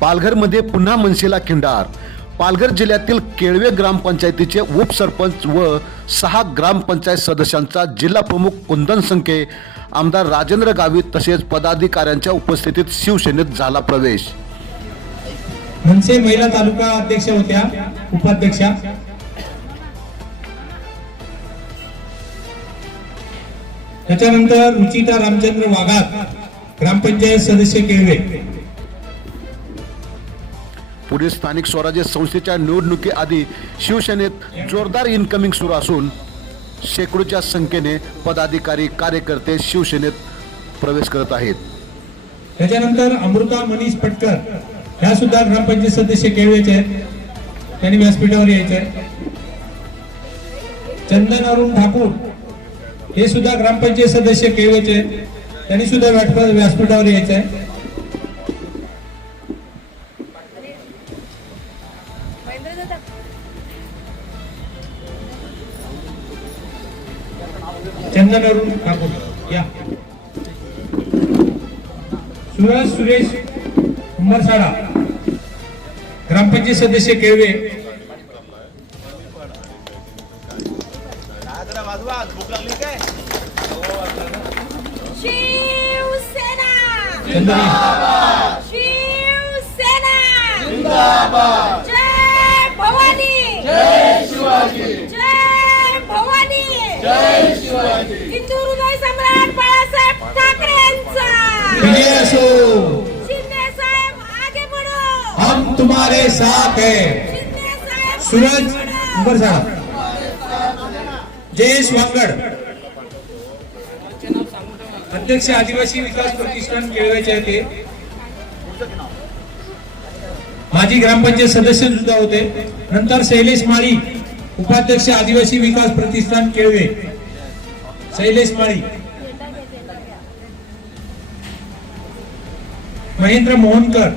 पालघरमध्ये पुन्हा मनसेला खिंडार. पालघर जिल्ह्यातील केळवे ग्रामपंचायतीचे उपसरपंच व सहा ग्रामपंचायत सदस्यांचा जिल्हा प्रमुख कुंदन संके आमदार राजेंद्र गावित तसेच पदाधिकाऱ्यांच्या उपस्थितीत शिवसेनेत झाला प्रवेश. मनसे महिला तालुका अध्यक्ष होत्या उपाध्यक्षा. त्याच्यानंतर रुचिता रामचंद्र वाघात ग्रामपंचायत सदस्य केळवे. पुढील स्थानिक स्वराज्य संस्थेच्या निवडणुकीआधी शिवसेनेत जोरदार इन्कमिंग सुरू असून शेकडोच्या संख्येने पदाधिकारी कार्यकर्ते शिवसेनेत प्रवेश करत आहेत. त्याच्यानंतर अमृता मनीष पटकर ह्या सुद्धा ग्रामपंचायत सदस्य केळवेचे आहेत. त्यांनी व्यासपीठावर यायचे चंदन अरुण ठाकूर हे सुद्धा ग्रामपंचायत सदस्य केळवेचे त्यांनी सुद्धा व्यासपीठावर यायचे आहे चंदन अरुण ठाकूर. या. सुरज सुरेश उंबरसाडा ग्रामपंचायत सदस्य केळवे. शिवसेना. शिवसेना. जय शिवाजी। जय भवानी। जय शिवाजी। हिंदू हृदय सम्राट बाळासाहेब ठाकरेंचा विजय असो। शिंदे साहेब आगे बढ़ो। हम तुम्हारे साथ है। साहेब सूरज जयेश वांगड अध्यक्ष आदिवासी विकास प्रतिष्ठान केळव्याचे आहे ते माजी ग्रामपंचायत सदस्य सुद्धा होते. नंतर शैलेश माळी उपाध्यक्ष आदिवासी विकास प्रतिष्ठान केळवे शैलेश माळी. महेंद्र मोहनकर.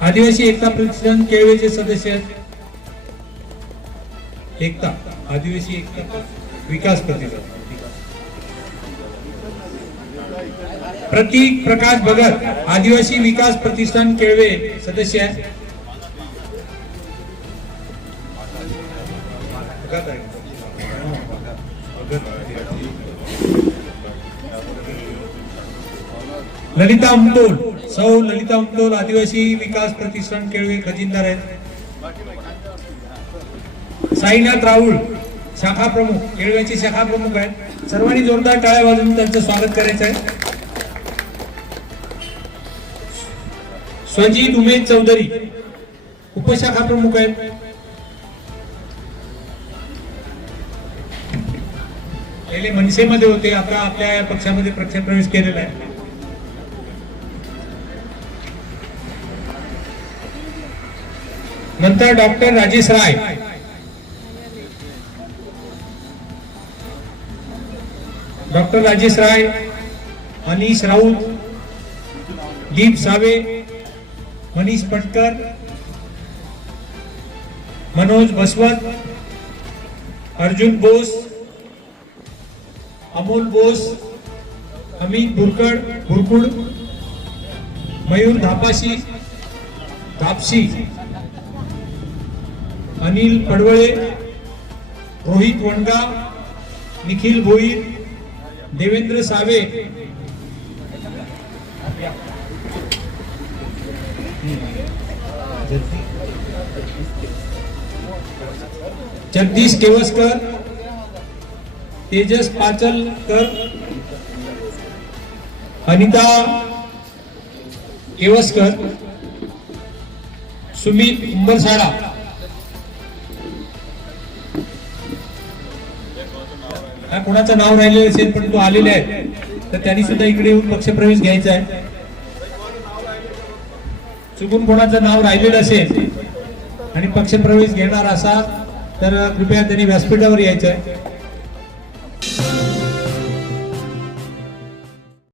आदिवासी एकता प्रतिष्ठान केळवेचे सदस्य. आहेत. एकता आदिवासी एकता विकास प्रतिष्ठान. प्रतीक प्रकाश भगत आदिवासी विकास प्रतिष्ठान केळवे सदस्य. आहे. ललिता उमटोल सौ ललिता उमटोल आदिवासी विकास प्रतिष्ठान केळवे खजिनदार आहेत. साईनाथ राऊळ शाखा प्रमुख केळव्याचे शाखा प्रमुख आहेत. सर्वांनी जोरदार टाळ्या वाजवून त्यांचं स्वागत करायचं आहे. स्वजित उमेद चौधरी उपशाखा प्रमुख आहेत. पहिले मनसेमध्ये होते आता आपल्या या पक्षामध्ये पक्ष प्रवेश केलेला आहे. नंतर डॉक्टर राजेश राय. डॉक्टर राजेश राय अनिश राऊत दीप सावे मनीष पटकर मनोज बसवत अर्जुन बोस अमोल बोस अमित बुरकड बुरकुड मयूर धापाशी धापशी अनिल पडवळे रोहित वणगा निखिल भोईर देवेंद्र सावे. जगदीश केवसकर तेजस पाचलकर अनिता केवसकर सुमित उंबरसाडा कोणाचं नाव राहिलेलं असेल पण तो आलेले आहे तर त्यांनी सुद्धा इकडे येऊन पक्षप्रवेश घ्यायचा आहे. चुकून कोणाचं नाव राहिलेलं असेल आणि पक्षप्रवेश घेणार असा तर कृपया त्यांनी व्यासपीठावर यायचं आहे.